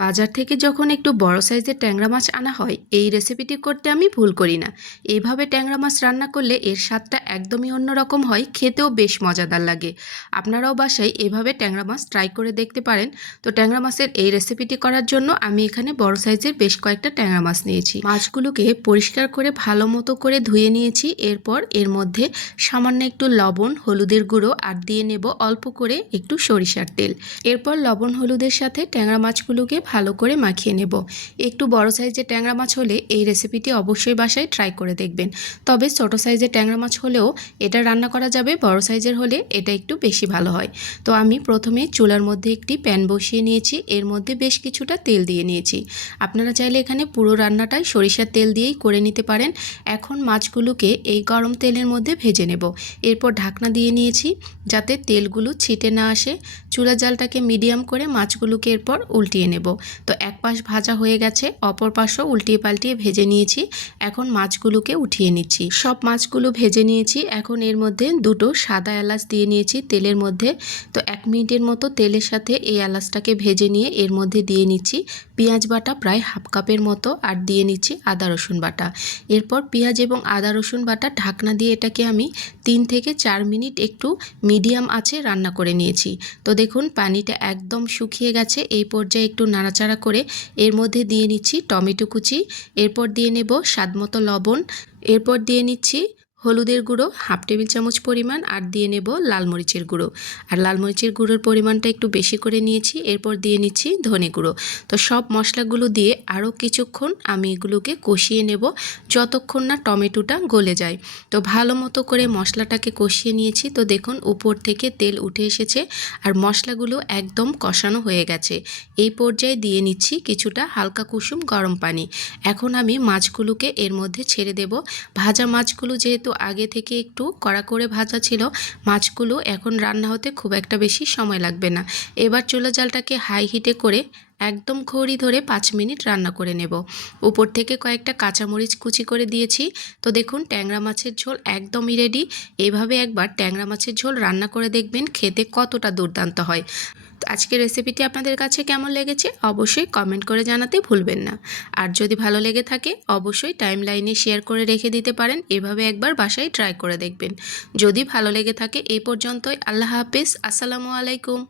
বাজার থেকে যখন একটু বড় সাইজের ট্যাংরা মাছ আনা হয়, এই রেসিপিটি করতে আমি ভুল করি না। এইভাবে ট্যাংরা মাছ রান্না করলে এর স্বাদটা একদমই অন্যরকম হয়, খেতেও বেশ মজাদার লাগে। আপনারাও বাসায় এভাবে ট্যাংরা মাছ ট্রাই করে দেখতে পারেন। তো ট্যাংরা মাছের এই রেসিপিটি করার জন্য আমি এখানে বড় সাইজের বেশ কয়েকটা ট্যাংরা মাছ নিয়েছি। মাছগুলোকে পরিষ্কার করে ভালো মতো করে ধুয়ে নিয়েছি। এরপর এর মধ্যে সামান্য একটু লবণ, হলুদের গুঁড়ো আর দিয়ে নেব অল্প করে একটু সরিষার তেল। এরপর লবণ হলুদের সাথে ট্যাংরা মাছগুলোকে ভালো করে মাখিয়ে নেব। একটু বড় সাইজের ট্যাংরা মাছ হলে এই রেসিপিটি অবশ্যই বাসায় ট্রাই করে দেখবেন। তবে ছোট সাইজের ট্যাংরা মাছ হলেও এটা রান্না করা যাবে, বড় সাইজের হলে এটা একটু বেশি ভালো হয়। তো আমি প্রথমে চুলার মধ্যে একটি প্যান বসিয়ে নিয়েছি, এর মধ্যে বেশ কিছুটা তেল দিয়ে নিয়েছি। আপনারা চাইলে এখানে পুরো রান্নাটাই সরিষার তেল দিয়েই করে নিতে পারেন। এখন মাছগুলোকে এই গরম তেলের মধ্যে ভেজে নেব। এরপর ঢাকনা দিয়ে নিয়েছি যাতে তেলগুলো ছিটে না আসে। চুলার জালটাকে মিডিয়াম করে মাছগুলোকে এরপর উল্টিয়ে নেব। তো এক পাশ ভাজা হয়ে গেছে, অপর পাশও উল্টিয়ে পাল্টিয়ে ভেজে নিয়েছি। এখন মাছগুলোকে উঠিয়ে নিচ্ছি। সব মাছগুলো ভেজে নিয়েছি। এখন এর মধ্যে দুটো সাদা এলাচ দিয়ে নিয়েছি তেলের মধ্যে। তো 1 মিনিটের মতো তেলের সাথে এই এলাচটাকে ভেজে নিয়ে এর মধ্যে দিয়ে নিচ্ছি পেঁয়াজ বাটা প্রায় হাফ কাপের মতো, আর দিয়ে নিচ্ছি আদা রসুন বাটা। এরপর পেঁয়াজ এবং আদা রসুন বাটা ঢাকনা দিয়ে এটাকে আমি 3 থেকে 4 মিনিট একটু মিডিয়াম আঁচে রান্না করে নিয়েছি। তো দেখুন পানিটা একদম শুকিয়ে গেছে। এই পর্যায়ে একটু নাড়াচাড়া করে এর মধ্যে দিয়ে নিচ্ছি টমেটো কুচি। এরপর দিয়ে নেব স্বাদমতো লবণ। এরপর দিয়ে নিচ্ছি হলুদের গুঁড়ো হাফ টেবিল চামচ পরিমাণ, আর দিয়ে নেব লাল মরিচের গুঁড়ো। আর লাল মরিচের গুঁড়োর পরিমাণটা একটু বেশি করে নিয়েছি। এরপর দিয়ে নিচ্ছি ধনে গুঁড়ো। তো সব মশলাগুলো দিয়ে আরও কিছুক্ষণ আমি এগুলোকে কষিয়ে নেব, যতক্ষণ না টমেটোটা গলে যায়। তো ভালো মতো করে মশলাটাকে কষিয়ে নিয়েছি। তো দেখুন উপর থেকে তেল উঠে এসেছে আর মশলাগুলো একদম কষানো হয়ে গেছে। এই পর্যায়ে দিয়ে নিচ্ছি কিছুটা হালকা কুসুম গরম পানি। এখন আমি মাছগুলোকে এর মধ্যে ছেড়ে দেব। ভাজা মাছগুলো যেহেতু আগে থেকে একটু কড়া করে ভাজা ছিল, মাছগুলো এখন রান্না হতে খুব একটা বেশি সময় লাগবে না। এবার চুলা জালটাকে হাই হিটে করে একদম খড়ি ধরে 5 মিনিট রান্না করে নেব। উপর থেকে কয়েকটা কাঁচামরিচ কুচি করে দিয়েছি। তো দেখুন ট্যাংরা মাছের ঝোল একদমই রেডি। এইভাবে একবার ট্যাংরা মাছের ঝোল রান্না করে দেখবেন, খেতে কতটা দুর্দান্ত হয়। তো আজকের রেসিপিটি আপনাদের কাছে কেমন লেগেছে অবশ্যই কমেন্ট করে জানাতে ভুলবেন না। আর যদি ভালো লেগে থাকে অবশ্যই টাইমলাইনে শেয়ার করে রেখে দিতে পারেন। এভাবে একবার বাসায় ট্রাই করে দেখবেন। যদি ভালো লেগে থাকে এই পর্যন্তই। আল্লাহ হাফেজ, আসসালামু আলাইকুম।